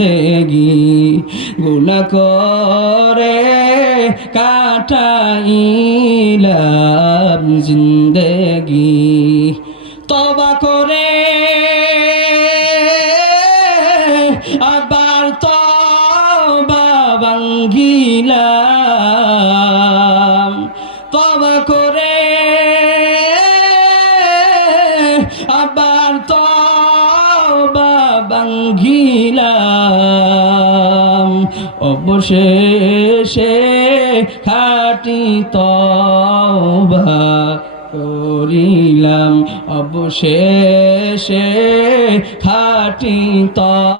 জিন্দেগি গুণা করে কাটাইলাম জিন্দেগি। তবা করে আবার তবা ভাঙ্গিলাম। তবা করে আবার অবশেষে খাটি তবা করিলাম। অবশেষে খাটি ত